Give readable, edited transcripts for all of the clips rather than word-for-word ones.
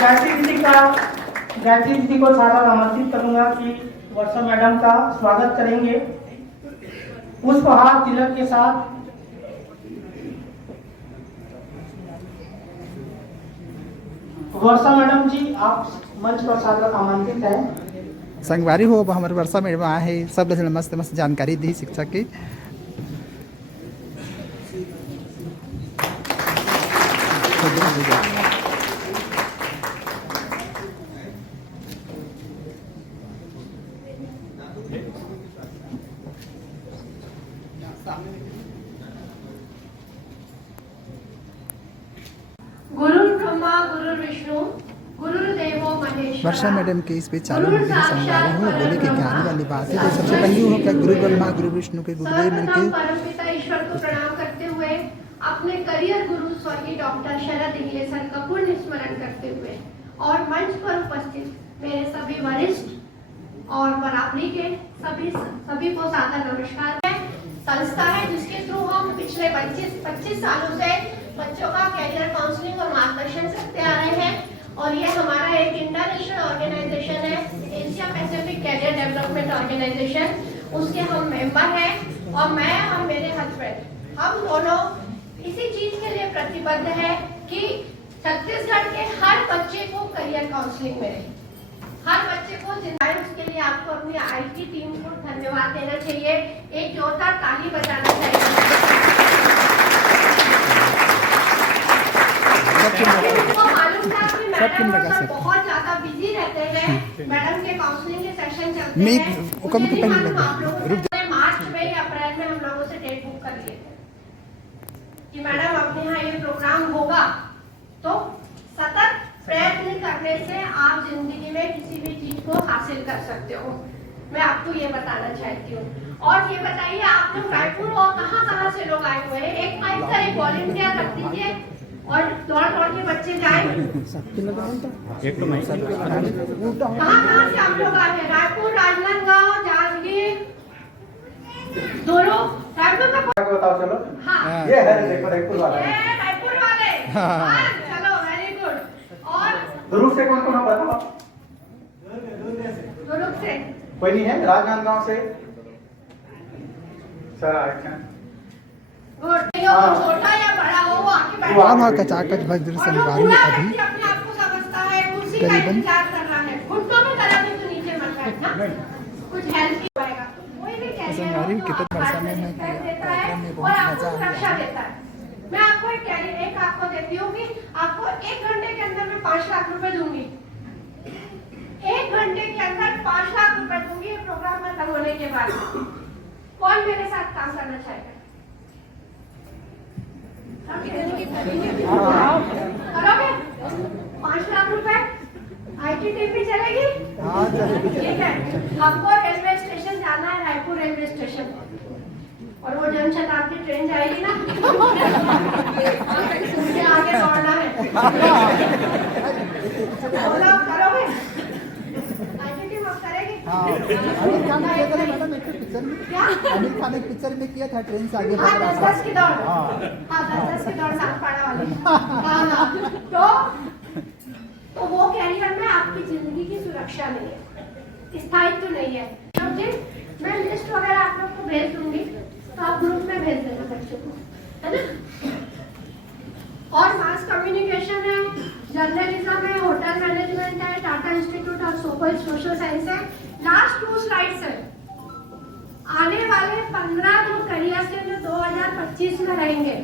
गायत्री दीदी को सादर आमंत्रित करूंगा कि वर्षा मैडम का स्वागत करेंगे पुष्पहार तिलक के साथ। वर्षा मैडम जी आप मंच पर सादर आमंत्रित है। संगवारी हो हमारे वर्षा मैडम आए हैं, सब मस्त मस्त जानकारी दी शिक्षा की। गुरु ब्रह्मा गुरु विष्णु गुरुदेवो महेश्वरा। वर्षा मैडम के इस पे चालू होते हैं संगवारी हो, बोले कि ज्ञान वाली बात है। तो सबसे पहले हो क्या गुरु ब्रह्मा गुरु विष्णु के गुरुदेव मिलके परमपिता ईश्वर को प्रणाम करते हुए अपने करियर गुरु स्वर्गीय डॉक्टर शरद इंगले सर का पुण्य स्मरण करते हुए और मंच पर उपस्थित मेरे सभी वरिष्ठ और बराबरी के सभी को सादर नमस्कार। संस्था है जिसके थ्रू हम पिछले 25 सालों से बच्चों का कैरियर काउंसलिंग और मार्गदर्शन करते आ रहे हैं और ये हमारा एक इंटरनेशनल ऑर्गेनाइजेशन है, Asia Pacific career development organisation, उसके हम मेंबर हैं और मैं और मेरे हस्बैंड हम दोनों इसी चीज के लिए प्रतिबद्ध है कि छत्तीसगढ़ के हर बच्चे को करियर काउंसलिंग मिले, हर बच्चे को जिंदा। उसके लिए आपको अपनी आईटी टीम को धन्यवाद देना चाहिए, एक जोरदार ताली बजाना चाहिए। मालूम था कि मैडम बहुत ज्यादा बिजी रहते हैं, मैडम के काउंसलिंग के सेशन चलते हैं। मार्च में या अप्रैल में हम लोगों से डेट बुक कर लिए थे कि मैडम अपने यहाँ ये प्रोग्राम होगा, तो सतत प्रयत्न करने से आप जिंदगी में किसी भी चीज को हासिल कर सकते हो। मैं आपको ये बताना चाहती हूँ। और ये बताइए आप लोग रायपुर और कहाँ से लोग आए हुए हैं? एक माइक का एक वॉलंटियर रख दीजिए और दौड़ के बच्चे जाए। कहाँ से आप लोग आए हैं? रायपुर, राजनांदगांव, जांजगीर, दोनों रायपुर का बताओ चलो। हाँ ये है रायपुर वाले। हाँ। चलो वेरी गुड। और दुर्ग से कौन कौन बताओ? दुर्ग से कोई नहीं है? राजनांदगांव से सर छोटा या बड़ा हो वो आके बैठो। वहाँ का चाकच भद्र संगवारी अभी अपने आप को समझता है, कुर्सी का करीबन इंतजार कर रहा है, घुटनों में करा भी तो नीचे मत बैठना, कुछ हेल्प ही होएगा। कोई भी संगवारी कितने वर्षा में मैं कार्यक्रम में बहुत मजा सुरक्षा देता है। मैं आपको एक आपको देती हूँ कि आपको 1 घंटे के अंदर मैं 5 लाख रुपए दूंगी। 1 घंटे के अंदर 5 लाख रुपए दूंगी प्रोग्राम खत्म होने के बाद। कौन मेरे साथ काम करना चाहेगा? करोगे? 5 लाख रुपए आईटी टीम भी चलेगी? ठीक है। आपको रेलवे स्टेशन जाना है, रायपुर रेलवे स्टेशन, और वो जनशताब्दी ट्रेन जाएगी ना, उसके आगे दौड़ना है। करोगे? आईटी टीम आप करेगी? आमिर खान एक पिक्चर में किया था, ट्रेन से आगे 10 की दौड़। हाँ 10 की दौड़ नागपाड़ा वाली। तो वो कैरियर में आपकी जिंदगी की सुरक्षा नहीं है, स्थायित्व नहीं है। मैं लिस्ट वगैरह आप लोग को भेज दूंगी, तो आप ग्रुप में भेज देना बच्चों को, है ना। और मास कम्युनिकेशन है, जर्नलिज्म है, होटल मैनेजमेंट है, Tata institute of social science है। लास्ट 2 स्लाइड्स है। आने वाले 15 जो करियर से जो 2025 में रहेंगे,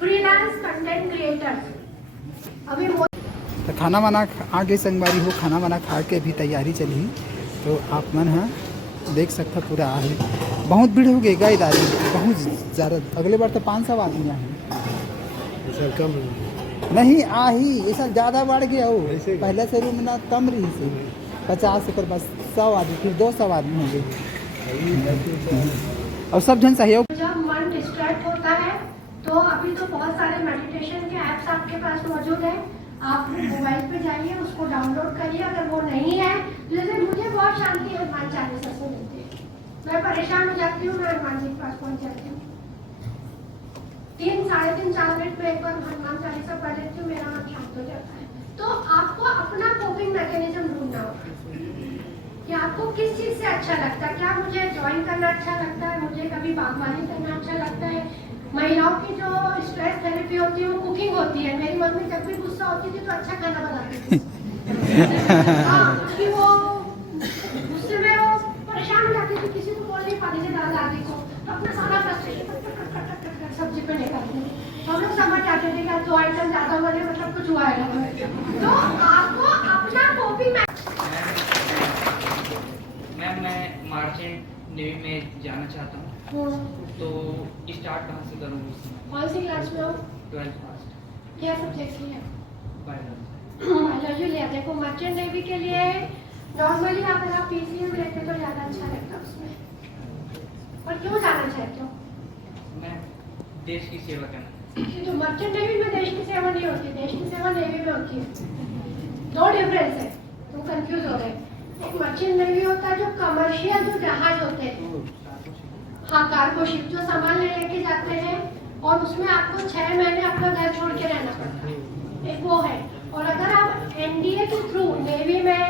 फ्रीलांस कंटेंट क्रिएटर्स। अभी तो खाना वाना आगे संगवारी हो, खाना वाना खा के भी तैयारी चली, तो आप मन हाँ देख सकता पूरा है। बहुत भीड़ हो गई इदारे, बहुत ज़्यादा। अगले बार तो 500 आदमी आए, कम नहीं आही ऐसा ज़्यादा बढ़ गया हो। पहले से रूम ना कम रही से 50 पर बस 100 आदमी, फिर 200 आदमी होंगे। और सब जन सहयोग। जब मन डिस्ट्रैक्ट होता है तो अभी तो बहुत सारे मेडिटेशन के ऐप्स आपके पास मौजूद है, आप मोबाइल पे जाइए, उसको डाउनलोड करिए। अगर वो नहीं है, जैसे मुझे बहुत शांति हनुमान चालीसा से मिलती है, मैं परेशान हो जाती हूँ, मैं हनुमान जी के पास पहुँच जाती हूँ। 3 साढ़े 3 4 मिनट में एक बार हनुमान चालीसा पढ़ लेती हूँ, मेरा मन शांत समाप्त हो जाता है। तो आपको अपना कोपिंग मैकेनिज्म ढूंढना होगा कि आपको किस चीज़ से अच्छा लगता है। क्या मुझे ड्राइंग करना अच्छा लगता है, मुझे कभी बागवानी करना अच्छा लगता है। महिलाओं की जो स्ट्रेस थेरेपी होती है वो कुकिंग होती है। मेरी मम्मी जब भी गुस्सा होती थी तो अच्छा खाना बनाती थी। हाँ, क्योंकि वो गुस्से में वो परेशान हो जाती थी, किसी को बोल नहीं पाती थी दादी को, तो अपना सारा फ्रस्ट्रेशन सब्जी पे निकालती थी। तो हम लोग समझ जाते थे कि आज 2 आइटम ज़्यादा बने मतलब कुछ हुआ है। तो आपको अपना कोपिंग मैम मैं मार्चेंट नेवी में जाना चाहता हूँ, तो स्टार्ट कहाँ से करूँ? कौन सी क्लास में हो? 12th पास। क्या सब्जेक्ट लिया? बायोलॉजी। बायोलॉजी लिया। देखो मर्चेंट नेवी के लिए नॉर्मली अगर आप पीसीएम लेते तो ज़्यादा अच्छा रहता उसमें। और क्यों जाना चाहते हो? मैं देश की सेवा करना। जो मर्चेंट नेवी में देश की सेवा नहीं होती, देश की सेवा नेवी में होती है। 2 डिफरेंस है, तुम कंफ्यूज हो रहे। एक मर्चेंट नेवी होता है जो कमर्शियल जो जहाज होते हैं, हाँ कार्गो शिप, जो सामान लेके जाते हैं और उसमें आपको 6 महीने अपना घर छोड़ के रहना पड़ता है, एक वो है। और अगर आप एनडीए के थ्रू नेवी में,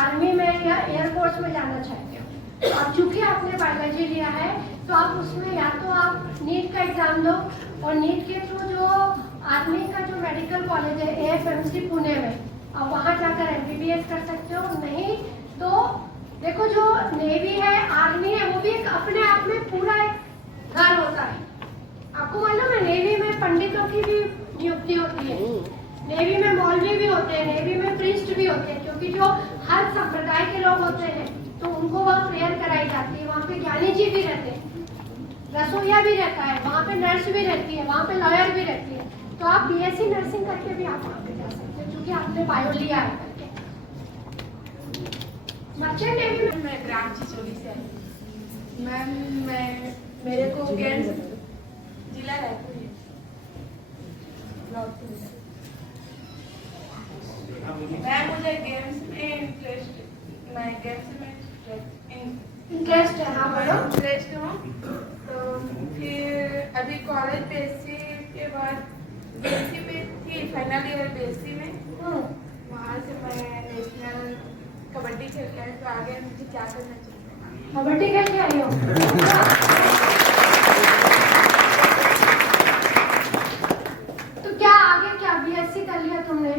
आर्मी में या एयरफोर्स में जाना चाहते हो, अब चूंकि आपने बायोलॉजी लिया है तो आप उसमें या तो आप नीट का एग्जाम दो, और नीट के थ्रू जो आर्मी का जो मेडिकल कॉलेज है एएफएमसी पुणे में, आप वहाँ जाकर एमबीबीएस कर सकते हो। नहीं तो देखो जो नेवी है, आर्मी है, वो भी एक अपने आप में पूरा एक घर होता है। आपको मालूम है नेवी में पंडितों की भी नियुक्ति होती है, नेवी में मौलवी भी होते हैं, नेवी में प्रीस्ट भी होते हैं, क्योंकि जो हर संप्रदाय के लोग होते हैं तो उनको वहाँ प्रेयर कराई जाती है। वहाँ पे ज्ञानी जी भी रहते हैं, रसोईया भी रहता है, वहाँ पे नर्स भी रहती है, वहाँ पे लॉयर भी रहती है। तो आप बीएससी नर्सिंग करके भी आप वहाँ पे जा सकते हैं, क्योंकि आपने बायो लिया है करके। मर्चेंट नेवी में मैं ग्राम चिचोली से आई। मैम मेरे को गेम्स जिला रायपुर है। मैम मुझे गेम्स में इंटरेस्ट इंटरेस्ट है। हाँ बोलो। इंटरेस्ट हूँ। तो फिर अभी कॉलेज बीएससी के बाद बीएससी पे थी, फाइनल ईयर बीएससी में। वहाँ से मैं नेशनल कबड्डी खेल के आई, तो आगे मुझे क्या करना चाहिए? कबड्डी खेल के आई हो? तो क्या आगे क्या बीएससी कर लिया तुमने,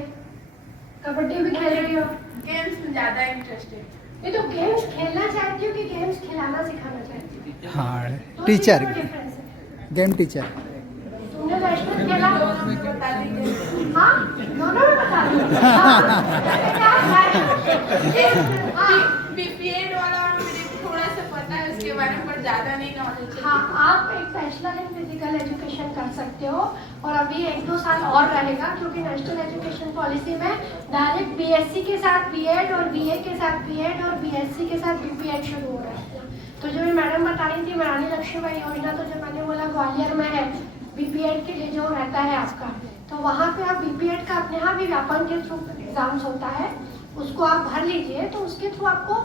कबड्डी भी खेल रही हो? गेम्स में ज़्यादा इंटरेस्ट है। ये तो गेम्स खेलना चाहती हो कि गेम्स खिलाना सिखाना चाहती हो? हाँ टीचर, डिफरेंस है। Game teacher. तुमने नेशनल खेला? दोनों में बता दीजिए। हाँ दोनों में बता दो। बीपीएड वाला मुझे थोड़ा सा पता है उसके बारे में, पर ज़्यादा नहीं नॉलेज है। हाँ आप एक बैचलर इन फिजिकल एजुकेशन कर सकते हो, और अभी 1-2 साल और रहेगा, क्योंकि नेशनल एजुकेशन पॉलिसी में डायरेक्ट बीएससी के साथ बीएड और बीए के साथ बीएड और बीएससी के साथ बीपीएड शुरू हो रहा है। तो जो भी मैडम बता रही थी रानी लक्ष्मीबाई योजना, तो जो मैंने बोला ग्वालियर में है बीपीएड के लिए जो रहता है आपका, तो वहाँ पे आप बीपीएड का अपने यहाँ भी व्यापम के थ्रू एग्जाम्स होता है, उसको आप भर लीजिए। तो उसके थ्रू आपको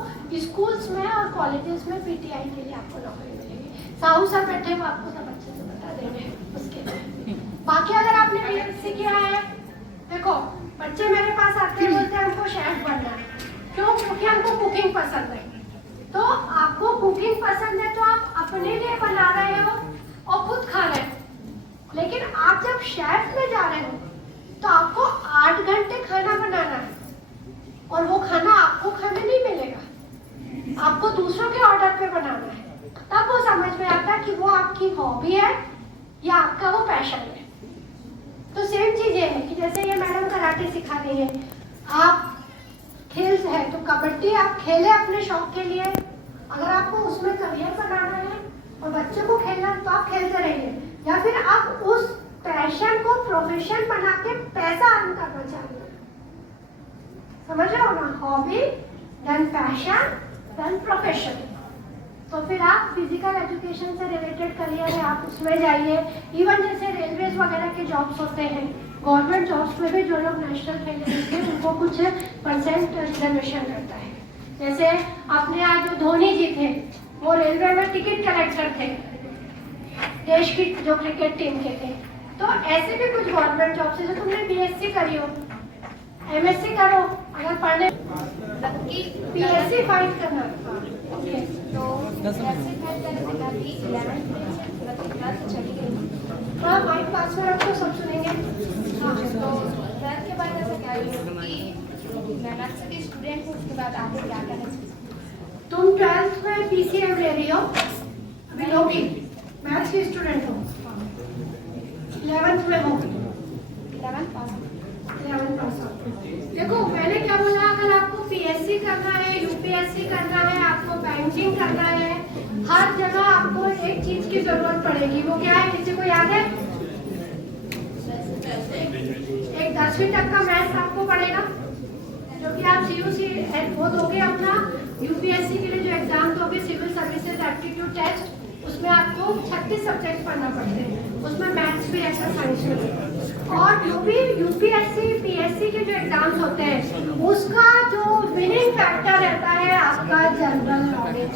स्कूल्स में और कॉलेजेस में पीटीआई के लिए आपको नौकरी मिलेगी। साहू सर बैठे वो आपको सब अच्छे से बता देंगे उसके लिए। बाकी अगर आपने बीएससी किया है, देखो बच्चे मेरे पास आते हैं, बोलते हैं हमको शेफ बनना है। क्यों? क्योंकि हमको कुकिंग पसंद है। तो आपको कुकिंग पसंद है तो आप अपने लिए बना रहे हो और खुद खा रहे हो, लेकिन आप जब शेफ में जा रहे हो तो आपको 8 घंटे खाना बनाना है, और वो खाना आपको खाने नहीं मिलेगा, आपको दूसरों के ऑर्डर पे बनाना है। तब वो समझ में आता है कि वो आपकी हॉबी है या आपका वो पैशन है। तो सेम चीज ये है कि जैसे ये मैडम कराटे सिखा रही है, आप खेल है तो कबड्डी आप खेले अपने शौक के लिए, अगर आपको उसमें करियर बनाना है और बच्चे को खेलना है तो आप खेलते रहिए, या फिर आप उस पैशन को प्रोफेशन बना के पैसा अर्न करना चाहते हैं। समझ रहे हो ना? Hobby then passion then profession. तो फिर आप फिजिकल एजुकेशन से रिलेटेड करियर है, आप उसमें जाइए। इवन जैसे रेलवेज वगैरह के जॉब्स होते हैं, गवर्नमेंट जॉब्स में भी जो लोग नेशनल खेलते हैं उनको कुछ परसेंट रिजर्वेशन रहता है। जैसे अपने यहाँ जो धोनी जी थे, वो रेलवे में टिकट कलेक्टर थे देश की जो क्रिकेट टीम के थे। तो ऐसे भी कुछ गवर्नमेंट जॉब्स है। जो तुमने बीएससी करी हो एमएससी करो, अगर पढ़ने पीएससी फाइट करना। ओके, तो पीएससी फाइट करने के बाद भी 11th में मतलब क्लास चली गई। हाँ, माइक पास में रखो, सब सुनेंगे। हाँ, तो 12th के बाद ऐसा क्या है कि मैं मैथ्स की स्टूडेंट हूँ, उसके बाद आगे क्या करना चाहिए? तुम 12th में पीसीएम ले रही हो, अभी लोगी मैथ्स की स्टूडेंट हो, 11th में हो, 11th पास। 11th pass out. देखो मैंने क्या बोला, अगर आपको पीएससी करना है, यूपीएससी करना है, आपको बैंकिंग करना है, हर जगह आपको एक चीज की जरूरत पड़ेगी। वो क्या है, किसी को याद है? एक 10वीं तक का मैथ्स आपको पड़ेगा, जो कि आप सीयूसी वो दोगे अपना यूपीएससी के लिए जो एग्जाम दोगे, सिविल सर्विसेज एप्टीट्यूड टेस्ट, उसमें आपको 36 सब्जेक्ट पढ़ना पड़ते हैं, उसमें मैथ्स भी ऐसा साइंस में। और जो भी यूपीएससी पीएससी के जो एग्जाम्स होते हैं, उसका जो विनिंग फैक्टर रहता है आपका जनरल नॉलेज,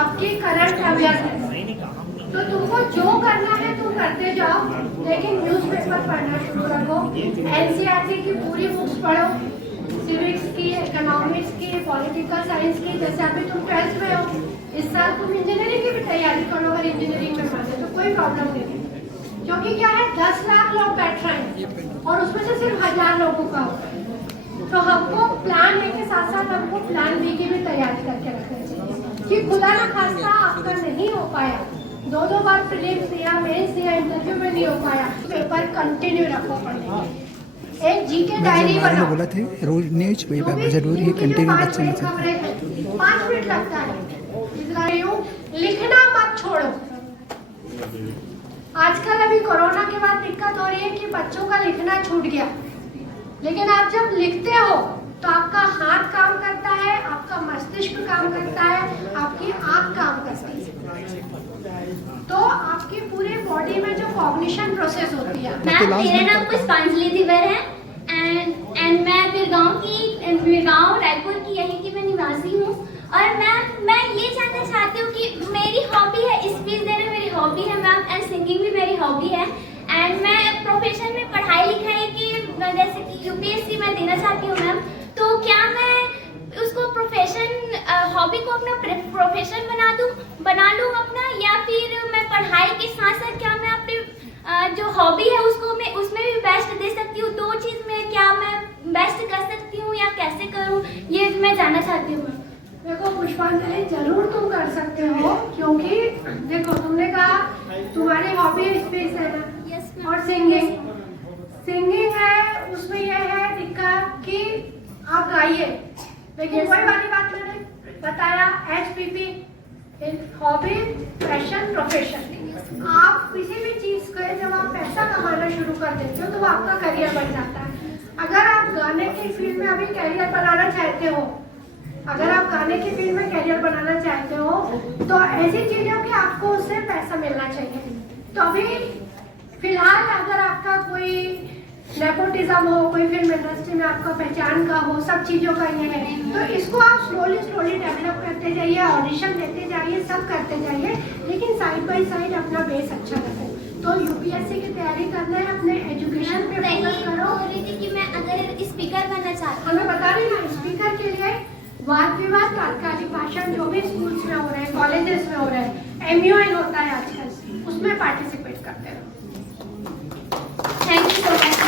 आपकी करंट अवेयरनेस। तो तुमको जो करना है तुम करते जाओ, लेकिन न्यूज़पेपर पढ़ना शुरू रखो, एनसीईआरटी की पूरी बुक्स पढ़ो, सिविक्स की, इकोनॉमिक्स की, पॉलिटिकल साइंस की। जैसे अभी तुम 12th में हो, इस साल तुम इंजीनियरिंग की भी तैयारी करो, अगर इंजीनियरिंग में पढ़ते तो कोई प्रॉब्लम नहीं है, क्योंकि क्या है 10 लाख लोग बैठ रहे हैं और उसमें से सिर्फ 1000 लोगों का होता है। तो हमको प्लान ए के साथ साथ हमको प्लान बी की भी तैयारी करके रखनी चाहिए कि खुदा न खास्ता आपका नहीं हो पाया, 2 बार प्रीलिम्स दिया, मेंस दिया, इंटरव्यू में नहीं हो पाया, पेपर कंटिन्यू रखो पढ़ने के। एक जीके डायरी बनाओ, बोला थे रोज न्यूज पेपर जरूरी है कंटिन्यू बच्चे में 5 मिनट लगता है। लिखना मत छोड़ो। आजकल अभी कोरोना के बाद दिक्कत हो रही है कि बच्चों का लिखना छूट गया, लेकिन आप जब लिखते हो तो आपका हाथ काम करता है, आपका मस्तिष्क काम करता है, आपकी आंख काम करती है, तो आपकी पूरे बॉडी में जो कॉग्निशन प्रोसेस होती है। मैम, मेरा नाम पुष्पांजलि दिवर है एंड मैं बिरगांव रायपुर की यहीं की मैं निवासी हूँ। और मैम, मैं ये जानना चाहती हूँ कि मेरी हॉबी है स्पीच देना, मेरी हॉबी है मैम, एंड सिंगिंग भी मेरी हॉबी है। एंड मैं प्रोफेशन में पढ़ाई लिखाई की जैसे कि यूपीएससी मैं देना चाहती हूँ मैम, तो क्या मैं उसको प्रोफेशन हॉबी को अपना प्रोफेशन बना लूँ अपना, या फिर मैं पढ़ाई के साथ साथ क्या मैं अपनी जो हॉबी है उसको मैं उसमें भी बेस्ट दे सकती हूँ? 2 चीज़ में क्या मैं बेस्ट कर सकती हूँ या कैसे करूँ, ये मैं जानना चाहती हूँ। देखो पुष्पांजलि, जरूर तुम कर सकते हो, क्योंकि देखो तुमने कहा तुम्हारी हॉबी स्पीच देना और सिंगिंग है, उसमें यह है दिक्कत कि आप गाइए, लेकिन वही वाली बात मैंने बताया, HPP हॉबी पैशन प्रोफेशन। आप किसी भी चीज को जब आप पैसा कमाना शुरू कर देते हो तो वो आपका करियर बन जाता है। अगर आप गाने की फील्ड में अभी करियर बनाना चाहते हो, तो ऐसी चीजों की आपको उससे पैसा मिलना चाहिए। तो अभी फिलहाल अगर आपका कोई नेपोटिज्म हो, कोई फिल्म इंडस्ट्री में आपका पहचान का हो, सब चीज़ों का ये है, तो इसको आप स्लोली डेवलप करते जाइए, ऑडिशन देते जाइए, सब करते जाइए, लेकिन साइड बाय साइड अपना बेस अच्छा रखें। तो यूपीएससी की तैयारी करना है, अपने एजुकेशन पे फोकस करो। बोल रही थी कि मैं अगर स्पीकर बनना चाहती हूँ, हमें बता रही ना, स्पीकर के लिए वाद विवाद, तात्कालिक भाषण जो भी स्कूल्स में हो रहे हैं, कॉलेजेस में हो रहे हैं, MUN होता है आजकल, उसमें पार्टिसिपेट करते हैं। Thank you so much.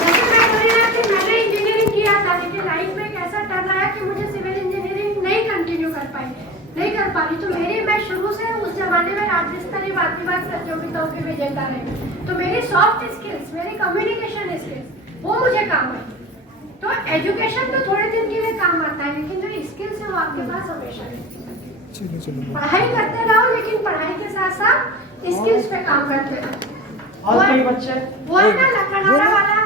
जैसे मैं बोल रही कि मैंने इंजीनियरिंग किया था, लेकिन लाइफ में एक ऐसा टर्न आया कि मुझे सिविल इंजीनियरिंग नहीं कंटिन्यू कर पा रही। तो मैं शुरू से उस जमाने में राज्य स्तरीय वाद विवाद प्रतियोगिताओं के विजेता रहे, तो मेरी सॉफ्ट स्किल्स, मेरी कम्युनिकेशन स्किल्स वो मुझे काम आई। तो एजुकेशन तो थोड़े दिन के लिए काम आता है, लेकिन जो स्किल्स है वो आपके पास हमेशा रहती है। पढ़ाई करते रहो, लेकिन पढ़ाई के साथ साथ स्किल्स पे काम करते रहो। और कई बच्चे वो है ना लकड़हारा वाला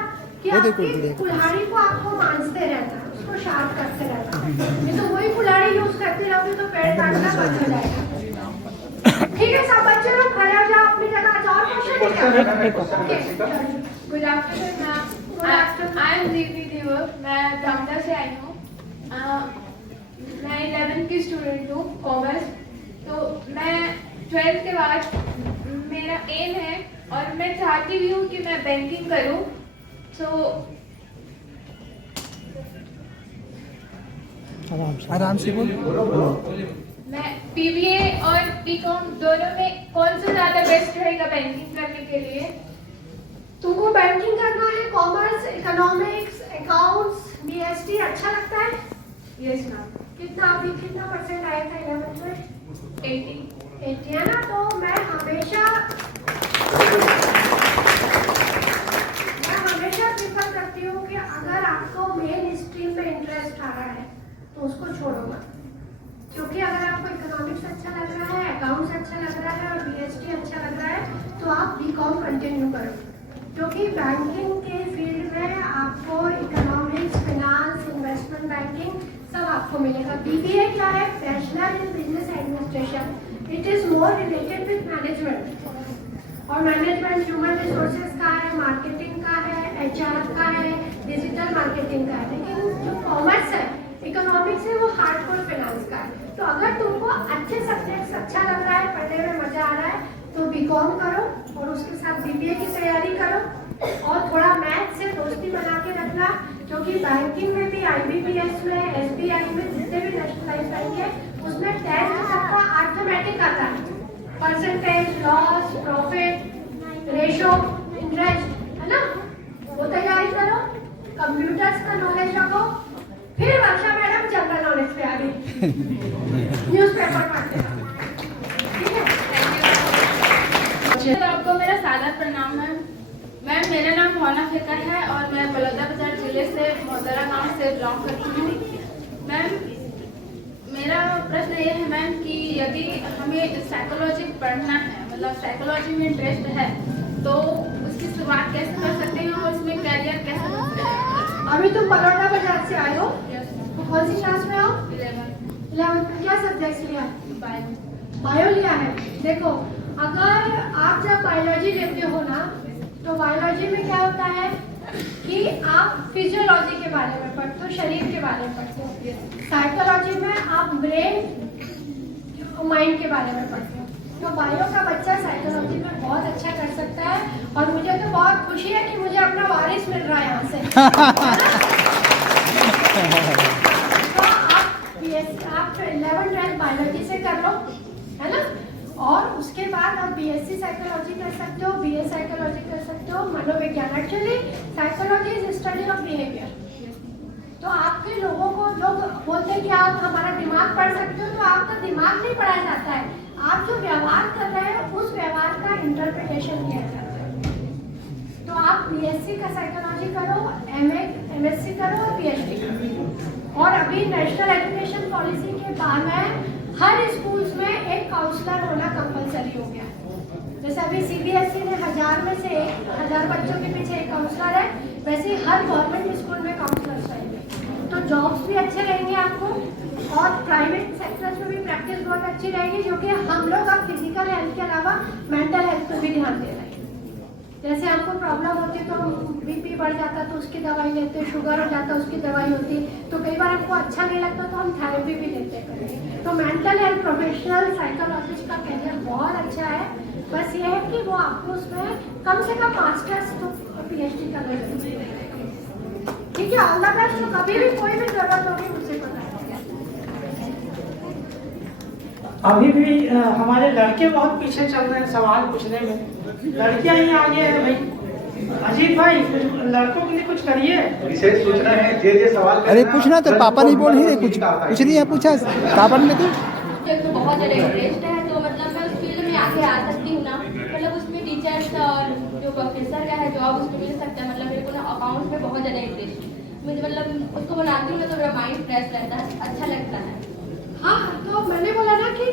कि आपकी कुल्हाड़ी को आपको मांझते रहना, उसको शार्प करते रहना, नहीं तो वही कुल्हाड़ी यूज करते रहोगे तो पेड़ काटना बंद हो जाएगा। ठीक है, सब बच्चे लोग खड़े हो जाओ अपनी जगह। और good afternoon ma'am, I am दीदी देवर, मैं ब्राह्मणा से आई हूँ। मैं 11th की स्टूडेंट हूँ, कॉमर्स। तो मैं 12th के बाद मेरा एम है और मैं चाहती भी हूँ कि मैं बैंकिंग करूँ, तो आराम से बोल। मैं बीबीए और बीकॉम दोनों में कौन सा ज़्यादा बेस्ट रहेगा बैंकिंग करने के लिए? तुमको बैंकिंग करना है, कॉमर्स, इकोनॉमिक्स, अकाउंट्स, बीएसटी अच्छा लगता है? Yes ma'am. कितना परसेंट आया था 11th में? 80 80 है ना? तो मैं हमेशा प्रेफर करती हूँ कि अगर आपको मेन स्ट्रीम में इंटरेस्ट आ रहा है तो उसको छोड़ो मत, क्योंकि अगर आपको इकोनॉमिक्स अच्छा लग रहा है, अकाउंट्स अच्छा लग रहा है और बीएसटी अच्छा लग रहा है तो आप बीकॉम कंटिन्यू करो, क्योंकि बैंकिंग के फील्ड में आपको इकोनॉमिक्स, फाइनेंस, इन्वेस्टमेंट बैंकिंग सब आपको मिलेगा। बीबीए क्या है? Bachelor in business administration. It is more related with management, और मैनेजमेंट ह्यूमन रिसोर्सेज का है, मार्केटिंग का है, एचआर का है, डिजिटल मार्केटिंग का है। लेकिन जो कॉमर्स है, इकोनॉमिक्स है, वो हार्डकोर फाइनेंस का है। तो अगर तुमको अच्छे सब्जेक्ट्स अच्छा लग रहा है, पढ़ने में मजा आ रहा है, तो बीकॉम करो और उसके साथ बीबीए की तैयारी करो और थोड़ा मैथ से दोस्ती बना के रखना, क्योंकि बैंकिंग में भी, आईबीपीएस में, एसबीआई में जितने भी नेशनलाइज बैंक है उसमें 10 तक का अर्थमेटिक आता है, percentage, loss, profit, ratio, interest, है ना? वो तैयारी करो, कंप्यूटर्स का नॉलेज रखो, फिर वर्षा मैडम जनरल नॉलेज पे आ गई, न्यूज़पेपर पढ़ते रहो, ठीक है? तो आपको मेरा सादर प्रणाम मैम। मैम मेरा नाम मोना फेकर है और मैं बलौदाबाजार जिले से मोहदरा गांव से बिलोंग करती हूँ। मैम मेरा प्रश्न ये है मैम कि यदि हमें साइकोलॉजी पढ़ना है, मतलब साइकोलॉजी में इंटरेस्ट है, तो उसकी शुरुआत कैसे कर सकते हैं और उसमें कैरियर कैसे बन सकते हैं? अभी तुम बलौदाबाजार से आए हो, तो कौन सी क्लास में हो? 11th में। क्या सब्जेक्ट लिया? बायो लिया है। देखो, अगर आप जब बायोलॉजी लेते हो ना, तो बायोलॉजी में क्या होता है कि आप फिजियोलॉजी के बारे में पढ़ते हो, शरीर के बारे में पढ़ते हो। साइकोलॉजी में आप ब्रेन, माइंड के बारे में पढ़ते हो। तो बायो का बच्चा साइकोलॉजी में बहुत अच्छा कर सकता है, और मुझे तो बहुत खुशी है कि मुझे अपना वारिस मिल रहा है यहाँ से। तो आप 11th-12th बायोलॉजी से कर लो, है ना? और उसके बाद आप बीएससी साइकोलॉजी कर सकते हो, बीए साइकोलॉजी कर सकते हो, मनोविज्ञान। Actually psychology is study of behaviour. तो आपके लोगों को लोग बोलते हैं कि आप हमारा दिमाग पढ़ सकते हो, तो आपका दिमाग नहीं पढ़ा जाता है, आप जो व्यवहार कर रहे हैं उस व्यवहार का इंटरप्रिटेशन किया जाता है। तो आप बीएससी का साइकोलॉजी करो, एमएससी करो और पीएचडी करो। और अभी नेशनल एजुकेशन पॉलिसी के बाद में हर स्कूल्स में एक काउंसलर होना कंपलसरी हो गया। जैसे अभी सीबीएसई ने 1000 में से 1000 बच्चों के पीछे एक काउंसलर है, वैसे हर गवर्नमेंट स्कूल में काउंसलर चाहिए। तो जॉब्स भी अच्छे रहेंगे आपको, और प्राइवेट सेक्टर्स में भी प्रैक्टिस बहुत अच्छी रहेगी, क्योंकि हम लोग अब फिजिकल हेल्थ के अलावा मेंटल हेल्थ पर भी ध्यान दे रहे हैं। जैसे हमको प्रॉब्लम होती है तो बीपी बढ़ जाता है तो उसकी दवाई लेते हैं, शुगर हो जाता है उसकी दवाई होती है, तो कई बार हमको अच्छा नहीं लगता तो हम थेरेपी भी लेते हैं। तो मेंटल हेल्थ प्रोफेशनल साइकोलॉजिस्ट का करियर बहुत अच्छा है, बस ये है कि वो आपको उसमें कम से कम मास्टर्स तो पीएचडी करना चाहिए। ठीक है, ऑल द बेस्ट। तो कभी भी कोई भी जरूरत होगी मुझसे बताएं। अभी भी हमारे लड़के बहुत पीछे चल रहे हैं सवाल पूछने में, लड़कियां ही आगे हैं भाई। अजीत भाई, लड़कों के लिए कुछ करिए। विशेष सूचना है, जे सवाल अरे पूछना तो पापा नहीं बोल ही रहे, कुछ कुछ नहीं है, पूछा पापा ने तो मुझे तो बहुत ज़्यादा इंटरेस्ट है, तो मतलब मैं उस फील्ड में आगे आ सकती हूँ ना, मतलब उसमें टीचर्स और जो प्रोफेसर का है जॉब उसमें मिल सकता है। मतलब मेरे को ना अकाउंट्स में बहुत ज़्यादा इंटरेस्ट है, मुझे मतलब उसको बनाती हूँ ना तो मेरा माइंड फ्रेश रहता है, अच्छा लगता है। हाँ, तो मैंने बोला ना कि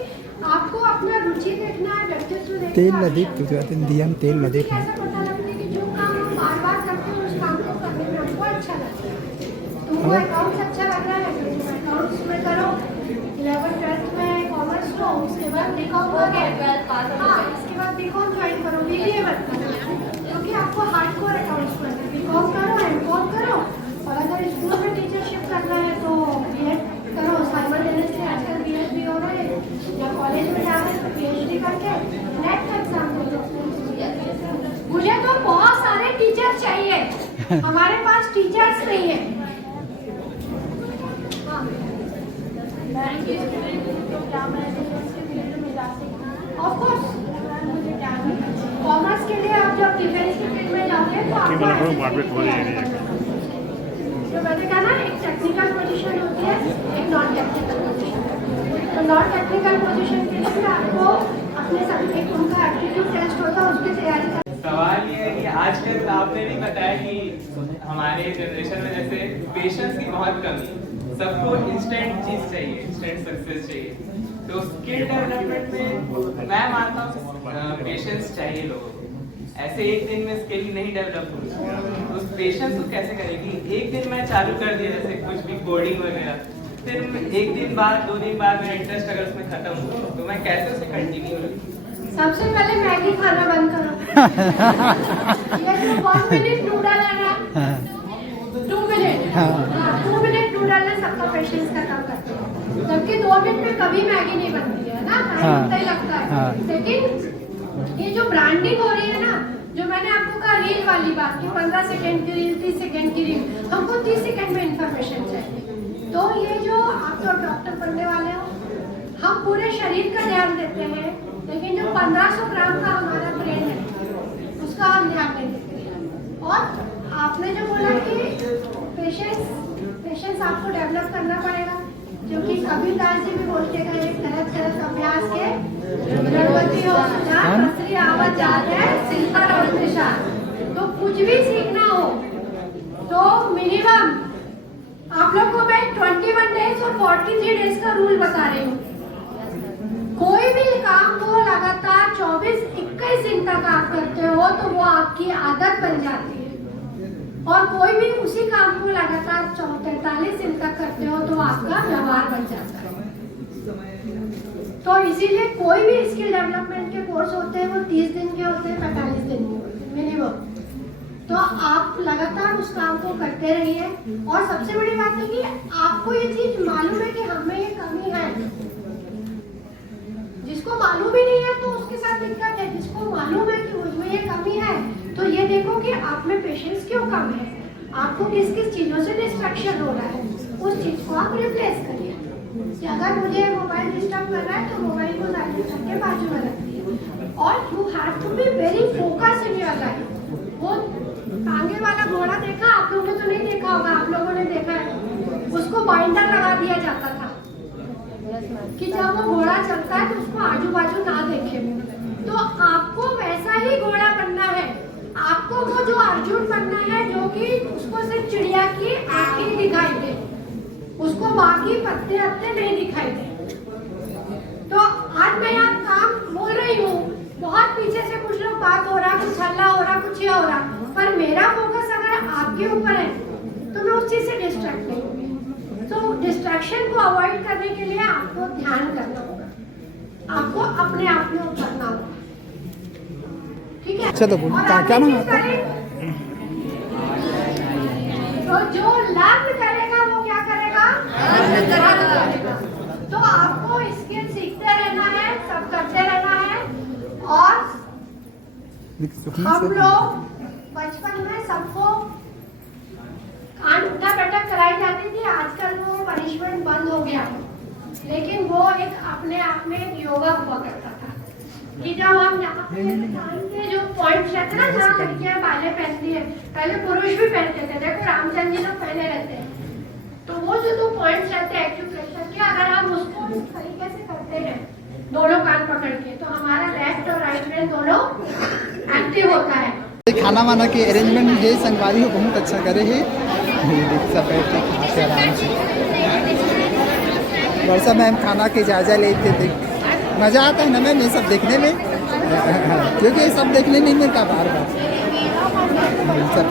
आपको अपना रुचि देखना है, व्यक्तित्व देखना है। तेल न देख तुझे दिया हम तेल न देख। ऐसा पता लगता है कि जो काम हम बार बार करते हैं उस काम को करने में हमको अच्छा लगता है। तुमको अकाउंट्स अच्छा लग रहा है तो तुम अकाउंट्स में करो, 11th-12th में कॉमर्स लो, उसके बाद बीकॉम करो, इसके बाद बीकॉम ज्वाइन करो, बीबीए मत करो, क्योंकि आपको हार्डकोर अकाउंट्स में बीकॉम करो, एमकॉम करो, और अगर स्कूल में टीचरशिप करना है तो बीएड करो। साइमल्टेनियसली आजकल बीएड भी हो रहा है, या कॉलेज में जा रहे हैं तो पीएचडी करके नेट का एग्जाम दो। मुझे तो बहुत सारे टीचर चाहिए। हमारे पास टीचर्स नहीं है। हाँ। Of course, कॉमर्स के लिए आप जब डिफेंस की फील्ड में जाओगे तो आपको जो मैंने कहा ना, एक टेक्निकल पोजीशन होती है, एक नॉन टेक्निकल पोजीशन। तो नॉन टेक्निकल पोजीशन के लिए आपको अपने सब्जेक्ट उनका एप्टीट्यूड टेस्ट होता है, उसकी तैयारी करनी। सवाल ये है कि आजकल आपने भी बताया कि हमारे जनरेशन में जैसे पेशेंस की बहुत कमी है, सबको इंस्टेंट चीज चाहिए, इंस्टेंट सक्सेस चाहिए। तो स्किल डेवलपमेंट में मैं मानता हूँ पेशेंस चाहिए लोगों को। ऐसे एक दिन में स्किल नहीं डेवलप होगी, तो उस पेशेंस को कैसे करेगी? एक दिन मैं चालू कर दिया जैसे कुछ भी कोडिंग वगैरह, फिर एक दिन बाद 2 दिन बाद मेरा इंटरेस्ट अगर उसमें खत्म हो तो मैं कैसे उसे कंटिन्यू करूँ? सबसे पहले मैगी खाना बंद करो। ये जो 1 मिनट नूडल है ना, 2 मिनट, 2 मिनट नूडल ने सबका पेशेंस खत्म कर दिया। जबकि 2 मिनट में कभी मैगी नहीं बनती है ना, टाइम उतना ही लगता है। लेकिन ये जो ब्रांडिंग हो रही है ना, जो मैंने आपको कहा रील वाली बात की, 15 सेकंड की रील, 30 सेकंड की रील, हमको 30 सेकंड में इंफॉर्मेशन चाहिए। तो ये जो आप तो डॉक्टर बनने वाले हो, हम पूरे शरीर का ध्यान देते हैं, लेकिन जो 1500 ग्राम का हमारा ब्रेन है उसका हम ध्यान नहीं देते। और आपने जो बोला कि पेशेंस आपको डेवलप करना पड़ेगा, क्योंकि कबीरदास जी भी बोलते गए, करत करत अभ्यास के गणपति हो सुजान, असली आवत जात है सिलता रहो निशान। तो कुछ भी सीखना हो तो मिनिमम आप लोग को मैं 21 डेज और 43 डेज का रूल बता रही हूँ। कोई भी काम को लगातार 24-21 दिन तक आप करते हो तो वो आपकी आदत बन जाती है, और कोई भी उसी काम को लगातार 43 दिन तक करते हो तो आपका व्यवहार बन जाता है। तो इसीलिए कोई भी स्किल डेवलपमेंट के कोर्स होते हैं वो 30 दिन के होते हैं, 45 दिन के होते हैं मिनिमम। तो आप लगातार उस काम को करते रहिए। और सबसे बड़ी बात है कि आपको ये चीज मालूम है कि हमें ये कमी है। जिसको मालूम ही नहीं है तो उसके साथ दिक्कत है। जिसको मालूम है कि मुझमें ये कमी है, तो ये देखो कि आप में पेशेंस क्यों कम है, आपको किस किस चीजों से डिस्ट्रैक्शन हो रहा है, उस चीज को आप रिप्लेस करिए। कि अगर मुझे मोबाइल डिस्टर्ब कर रहा है तो मोबाइल को साइलेंट करके बाजू में रखिए। और you have to be very focus in your life. वो टांगे वाला घोड़ा देखा आप लोगों ने? तो नहीं देखा होगा, आप लोगों ने देखा है, उसको बाइंडर लगा दिया जाता था कि जब वो घोड़ा चलता है तो उसको आजू बाजू ना देखे। तो आपको वैसा ही घोड़ा बनना है। आपको वो जो अर्जुन बनना है जो कि उसको सिर्फ चिड़िया की आंखें दिखाई दे, उसको बाकी पत्ते अत्ते नहीं दिखाई दे। तो आज मैं यहाँ काम बोल रही हूँ, बहुत पीछे से कुछ लोग बात हो रहा, कुछ हल्ला हो रहा, कुछ ये हो रहा, पर मेरा फोकस अगर आपके ऊपर है तो मैं उस चीज से डिस्ट्रैक्ट नहीं होंगी। तो डिस्ट्रैक्शन को अवॉइड करने के लिए आपको ध्यान करना होगा, आपको अपने आप में उतरना होगा, ठीक है? चलो बोलो, क्या नाम है? तो जो लर्न करेगा वो क्या करेगा? करेगा। तो आपको स्किल सीखते रहना है, सब करते रहना है। और हम लोग बचपन में सबको कान उठा बैठक कराई जाती थी, आजकल वो पनिशमेंट बंद हो गया। लेकिन वो एक अपने आप में एक योगा हुआ करता था कि जब हम यहाँ पे कान के जो पॉइंट्स रहते हैं ना, जहाँ लड़कियाँ बाले पहनती है, पहले पुरुष भी पहनते थे, देखो रामचंद्र जी लोग पहने रहते हैं। तो वो जो 2 पॉइंट्स रहते हैं एक्यूप्रेशर के, अगर हम उसको इस तरीके से करते हैं दोनों कान पकड़ के, तो हमारा लेफ्ट और राइट ब्रेन दोनों एक्टिव होता है। खाना वाना के अरेंजमेंट है संगवारी हो बहुत अच्छा करे है, सब बैठ के खाते आराम से। वर्षा मैम खाना के जायजा लेते थे, मज़ा आता है ना मैम ये सब देखने में, क्योंकि ये सब देखने नहीं मिलता बार बार। सब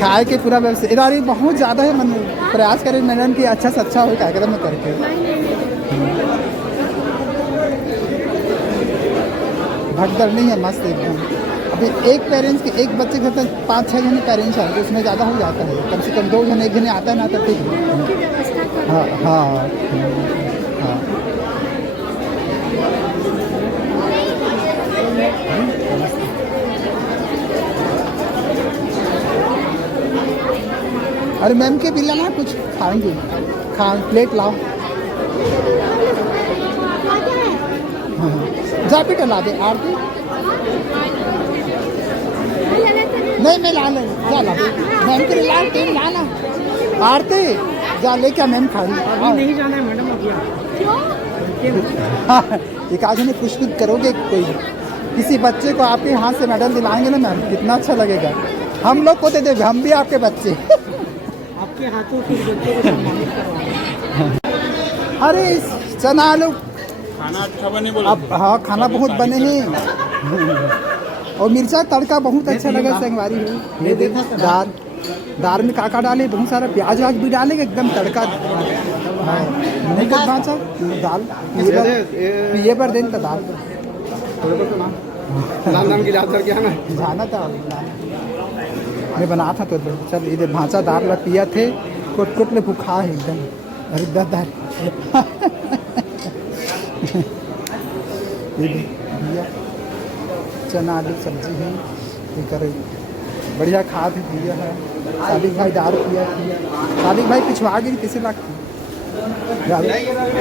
खाए के पूरा व्यवस्था इरारी बहुत ज़्यादा है, मन प्रयास करें मैडम कि अच्छा से अच्छा हो कार्यक्रम में करके। भगदड़ नहीं है, मस्त एकदम। अभी एक पेरेंट्स के एक बच्चे के साथ 5-6 जने पेरेंट्स हैं तो उसमें ज़्यादा हो जाता है, कम से कम 2 जने 1 जने आता है ना तो ठीक है। हाँ हाँ हाँ अरे मैम के भी लाना कुछ खाएंगे, खा प्लेट लाओ। हाँ जा बेटा ला दे आरती। नहीं मैं ला ले, जा ला दे मैम के लिए, ला तेल लाना आरती, जा ले क्या मैम खा रही। अभी नहीं जाना है मैडम, अभी एक आज ने पुरस्कृत करोगे कोई किसी बच्चे को आपके हाथ से मेडल दिलाएंगे ना मैम, कितना अच्छा लगेगा। हम लोग को दे दे, हम भी आपके बच्चे। आपके हाथों के बच्चों को सम्मानित करवाएंगे। अरे चना आलू खाना अच्छा बने बोलो। अब हाँ खाना बहुत बने हैं और मिर्चा तड़का बहुत अच्छा लगा संगवारी है। ये देखा दाल, दाल में काका डाले, बहुत सारा प्याज व्याज भी डाले, एकदम तड़का। हाँ नहीं कर भाचा दाल पिए पर दिन तो दाल लाल नाम की याद करके आना। जाना था मैं बना था तो चल इधर भाचा दाल ला पिया थे, कोट कोट ले भूखा है एकदम। अरे दादा भैया चना आलू सब्जी है, ये करे बढ़िया खाद दिया है। सादिक भाई दार पिया, सादिक भाई पिछवा गई किसी लाख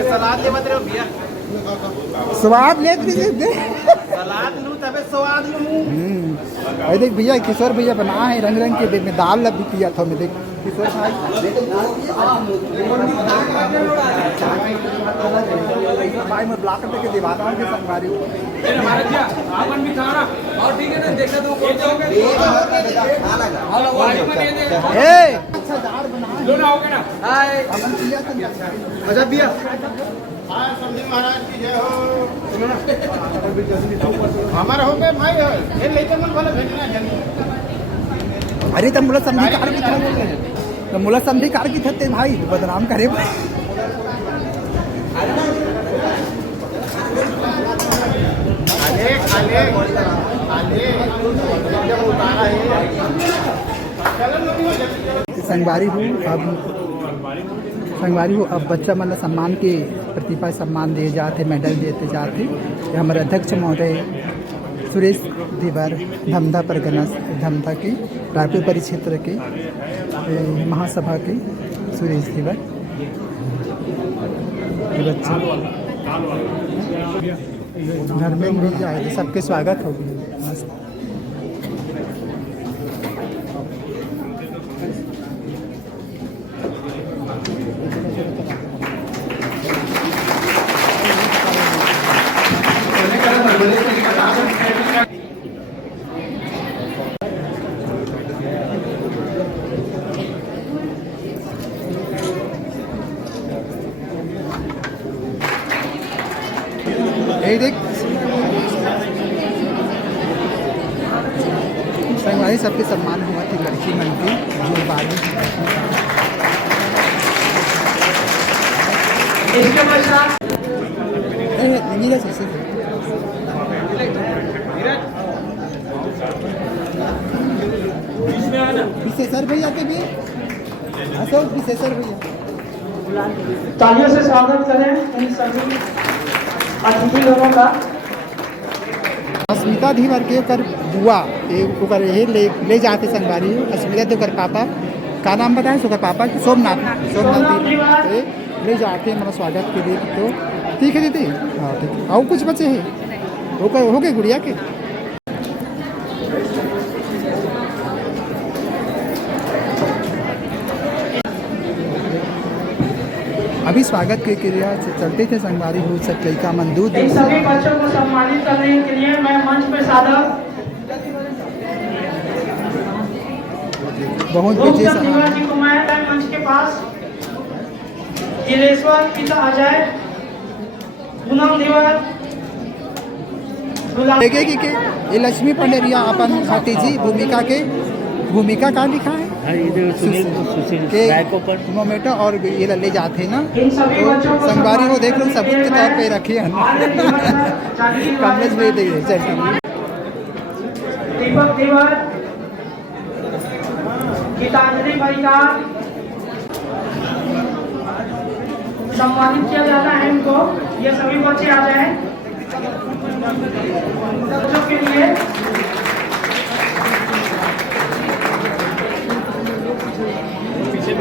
सलाद ले मत रहो भैया, स्वाद ले दे सलाद लूं तबे स्वाद लूं। अरे देख भैया किशोर भैया बना है रंग रंग के, देख मैं दाल लब भी किया था मैं, देख किशोर भाई भाई मैं ब्लॉक करके दिवाना के संगवारी आपन भी खाना और ठीक है ना, देखा तो कौन जाओगे ए अच्छा दाल बना लो ना होगा ना। हाय अपन किया था। अच्छा भैया समझी महाराज की जय हो। हमारा हो गए भाई, ये लेकर मन वाला भेजना जल्दी। अरे तब मुला समझी कार की था, तो मुला समझी कार की थे भाई, बदनाम करे खाले खाले खाले जब उतारा है संगवारी हूँ अब बच्चा मतलब सम्मान के प्रतिभा सम्मान दिए जाते, मेडल देते जाते। हमारे अध्यक्ष महोदय सुरेश धीवर धमधा परगना, धमधा के रायपुर परिक्षेत्र के महासभा के सुरेश धीवर, बच्चे घर में मिल जाए तो सबके स्वागत होगी। देख संगवारी सबके सम्मान हुआ थी लड़की मन की जो 12वीं विशेषर भैया के भी अशोक विशेषर भैया। तालियों से स्वागत करें इन सभी अतिथि लोगों का। अस्मिता धीवर के ओकर बुआ ओकर ले जाते संगवारी। अस्मिता तो ओकर पापा का नाम बताएं, ओकर पापा सोमनाथ ले जाते हमारा स्वागत के लिए। तो ठीक है दीदी, हाँ ठीक है। और कुछ बच्चे हैं ओकर हो गए गुड़िया के। अभी स्वागत के क्रिया से चलते थे संगवारी हो सकते का मन दूध। इन सभी बच्चों को सम्मानित करने के लिए मैं मंच पे सादर बहुत जी को मैं मंच के पास दिलेश्वर पिता अजय पूनम धीवर देखेगी कि ये लक्ष्मी पंडेरिया अपन भतीजी भूमिका का लिखा है मोमेटो और ये ले जाते ना। तो संगवारी हो देख लो सबूत के तौर पे रखी है कॉलेज में दे दीपक धीवर, गीतांजलि परिकार सम्मानित किया जाता है इनको। ये सभी बच्चे आ जाए बच्चों के लिए। पीछे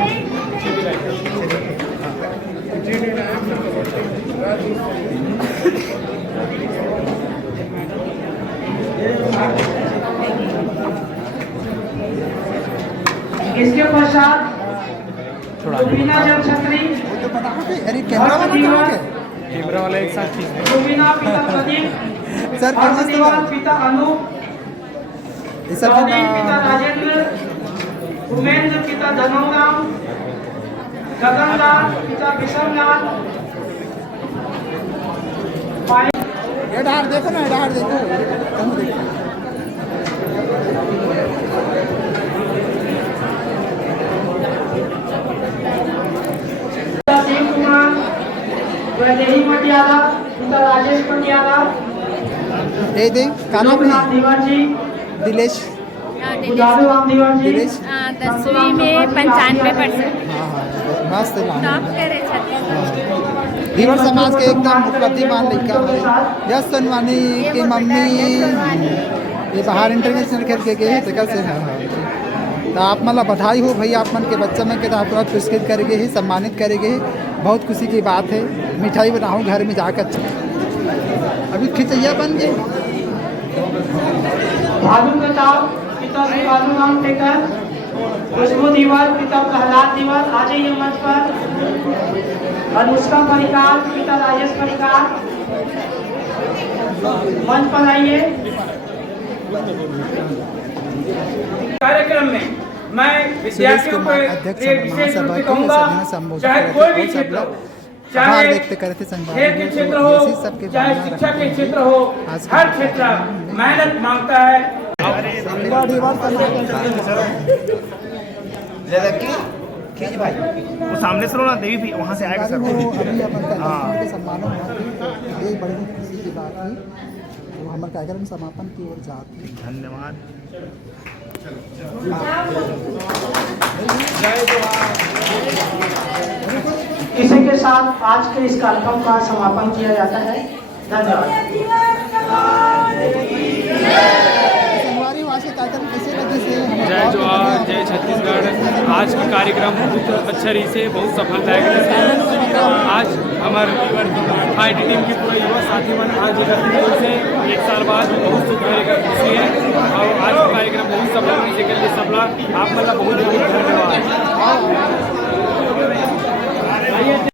इसके पश्चात रुबीना जल छत्री, तो बनाओगे? अरे कैमरा वाला बनाओगे? कैमरा वाला एक साथ खींच रुबीना पिता प्रदीप, सर कैमरा से हर्षदीवाल पिता अनूप, ये सब चौधरी पिता राजेंद्र, उमेंद्र पिता धनोराम, गगनलाल पिता विषमलाल, ये डार देखो ना, डार देखो कहाँ देखो। पिता देव कुमार, वैदेही पटियाला, पिता राजेश पटियाला, ये दे का नाम लोकनाथ है? तिवारी, दिलेश। उदारू राम तिवारी, दिलेश 10वीं में 95%। हाँ हाँ मस्त है। टॉप करे धीवर समाज के एकदम प्रतिमान लड़का है। यश सोनवानी की मम्मी ये बाहर इंटरनेशनल खेल के गए तो कैसे है। तो आप मतलब बधाई हो भैया, आप मन के बच्चा में के आप पुरस्कृत करेंगे ही, सम्मानित करेंगे। बहुत खुशी की बात है। मिठाई बनाऊँ घर में जाकर, अभी खिचैया बन गए। भालू प्रताप पिता बालू राम टेकर, खुशबू दीवार पिता प्रहलाद दीवार, आ जाइए मंच पर। अनुष्का परिकार पिता राजेश परिकार, मंच पर आइए। कार्यक्रम में मैं विद्यार्थियों को विशेष रूप से कहूँगा, चाहे कोई भी क्षेत्र हो, चाहे व्यक्त करते खेल के क्षेत्र हो, चाहे शिक्षा के क्षेत्र हो, हर क्षेत्र मेहनत मांगता है। वो सामने से लो ना, देवी भी वहाँ से आएगा सर। अभी अपन सम्मानों ये बड़ी खुशी की बात है। तो हमारे कार्यक्रम समापन की ओर जाते हैं। धन्यवाद। इसी के साथ आज के इस कार्यक्रम का समापन किया जाता है। धन्यवाद। संगवारी वासी कार्यक्रम कैसे लगे से? जय जोहार, जय छत्तीसगढ़। आज का कार्यक्रम बहुत अच्छा रही से, बहुत सफलदायक रही से। आज हमारे फाइट टीम की पूरे युवा साथी मन आज एकत्रित से एक साल बाद बहुत सुख खुशी है। और आज का कार्यक्रम बहुत सफल रही से, सबला आप मतलब बहुत बहुत धन्यवाद।